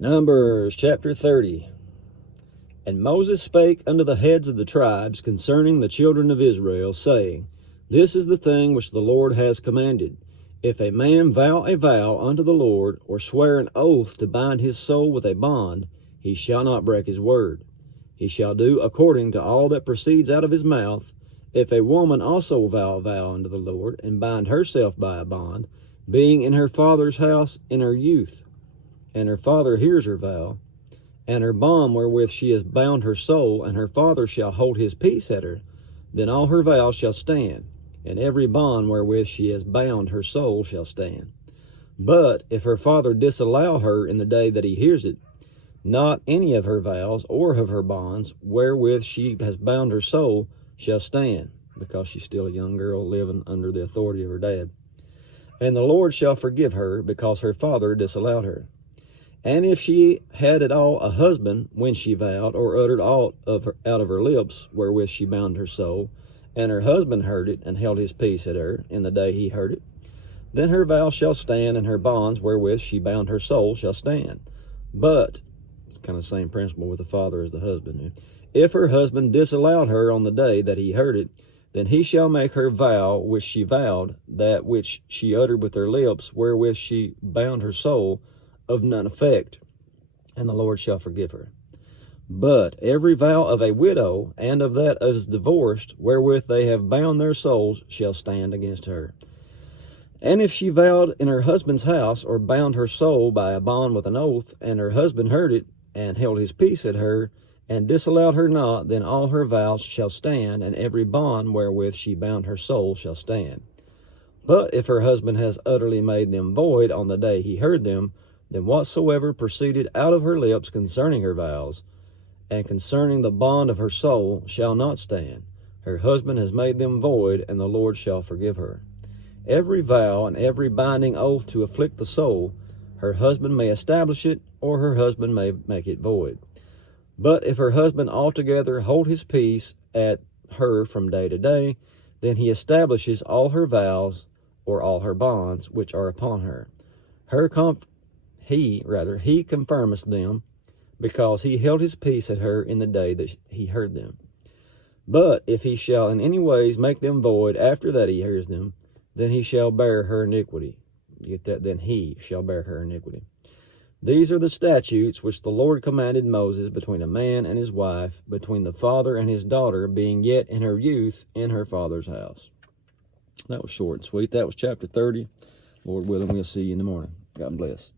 Numbers chapter 30. And Moses spake unto the heads of the tribes concerning the children of Israel, saying, This is the thing which the Lord has commanded. If a man vow a vow unto the Lord, or swear an oath to bind his soul with a bond, he shall not break his word. He shall do according to all that proceeds out of his mouth. If a woman also vow a vow unto the Lord, and bind herself by a bond, being in her father's house in her youth, and her father hears her vow, and her bond wherewith she has bound her soul, and her father shall hold his peace at her, then all her vows shall stand, and every bond wherewith she has bound her soul shall stand. But if her father disallow her in the day that he hears it, not any of her vows or of her bonds wherewith she has bound her soul shall stand, because she's still a young girl living under the authority of her dad. And the Lord shall forgive her, because her father disallowed her. And if she had at all a husband when she vowed, or uttered aught out of her lips wherewith she bound her soul, and her husband heard it, and held his peace at her in the day he heard it, then her vow shall stand, and her bonds wherewith she bound her soul shall stand. But, it's kind of the same principle with the father as the husband. If her husband disallowed her on the day that he heard it, then he shall make her vow which she vowed, that which she uttered with her lips, wherewith she bound her soul, of none effect, and the Lord shall forgive her. But every vow of a widow and of that is divorced, wherewith they have bound their souls, shall stand against her. And if she vowed in her husband's house, or bound her soul by a bond with an oath, and her husband heard it, and held his peace at her, and disallowed her not, then all her vows shall stand, and every bond wherewith she bound her soul shall stand. But if her husband has utterly made them void on the day he heard them, then whatsoever proceeded out of her lips concerning her vows, and concerning the bond of her soul, shall not stand. Her husband has made them void, and the Lord shall forgive her. Every vow and every binding oath to afflict the soul, her husband may establish it, or her husband may make it void. But if her husband altogether hold his peace at her from day to day, then he establishes all her vows, or all her bonds, which are upon her. He confirmeth them, because he held his peace at her in the day that he heard them. But if he shall in any ways make them void after that he hears them, then he shall bear her iniquity. You get that? Then he shall bear her iniquity. These are the statutes which the Lord commanded Moses between a man and his wife, between the father and his daughter, being yet in her youth in her father's house. That was short and sweet. That was chapter 30. Lord willing, we'll see you in the morning. God bless.